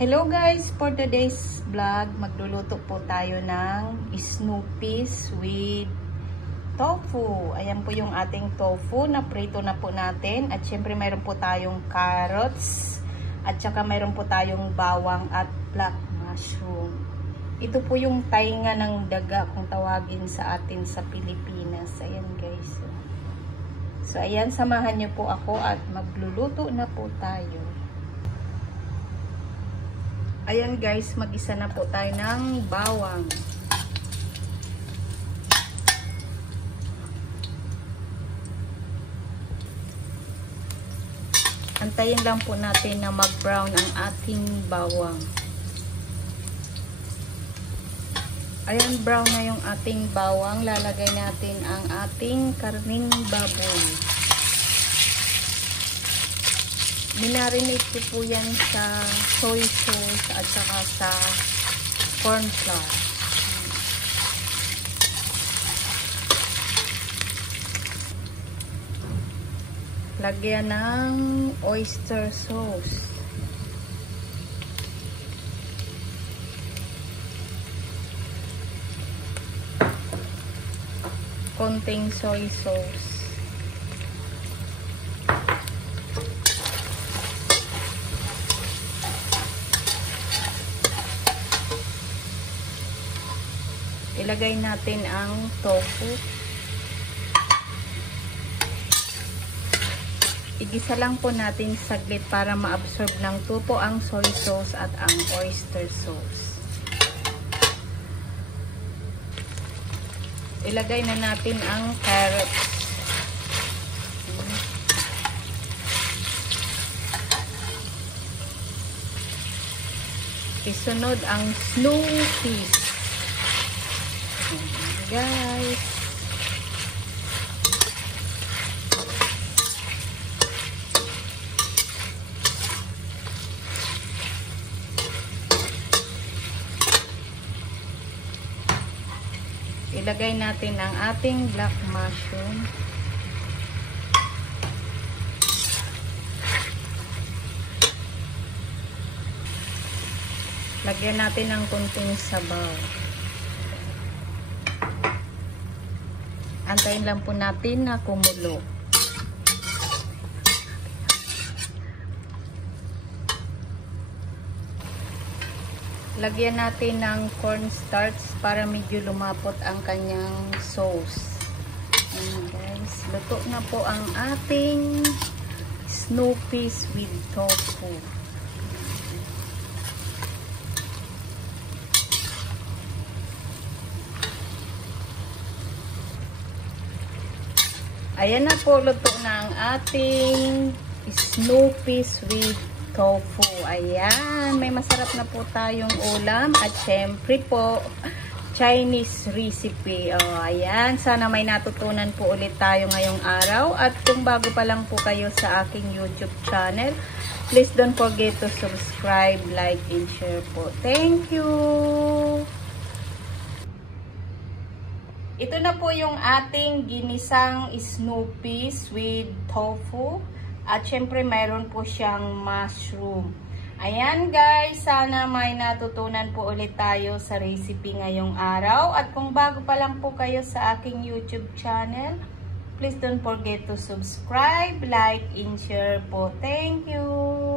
Hello guys, for today's vlog, magluluto po tayo ng Snoopy's with tofu. Ayan po yung ating tofu na prito na po natin. At syempre mayroon po tayong carrots. At saka mayroon po tayong bawang at black mushroom. Ito po yung tainga ng daga kung tawagin sa atin sa Pilipinas. Ayan guys. So ayan, samahan niyo po ako at magluluto na po tayo. Ayan guys, mag-isa na po tayo ng bawang. Antayin lang po natin na mag-brown ang ating bawang. Ayan, brown na yung ating bawang. Lalagay natin ang ating karning baboy. Minarinate ko po yan sa soy sauce at saka sa corn flour. Lagyan ng oyster sauce. Konting soy sauce. Ilagay natin ang tofu. Igisa lang po natin saglit para ma-absorb ng tofu ang soy sauce at ang oyster sauce. Ilagay na natin ang carrots. Isunod ang Snoopy's. Guys, ilagay natin ang ating black mushroom. Lagyan natin ng kunting sabaw. Antayin lang po natin na kumulo. Lagyan natin ng cornstarch para medyo lumapot ang kanyang sauce. Ayan guys, luto na po ang ating Snoopy's with tofu. Ayan na po, luto na ang ating Snoopy's with tofu. Ayan, may masarap na po tayong ulam at syempre po, Chinese recipe. Ayan, sana may natutunan po ulit tayo ngayong araw. At kung bago pa lang po kayo sa aking YouTube channel, please don't forget to subscribe, like, and share po. Thank you! Ito na po yung ating ginisang Snoopy's with tofu. At syempre mayroon po siyang mushroom. Ayan guys, sana may natutunan po ulit tayo sa recipe ngayong araw. At kung bago pa lang po kayo sa aking YouTube channel, please don't forget to subscribe, like, and share po. Thank you!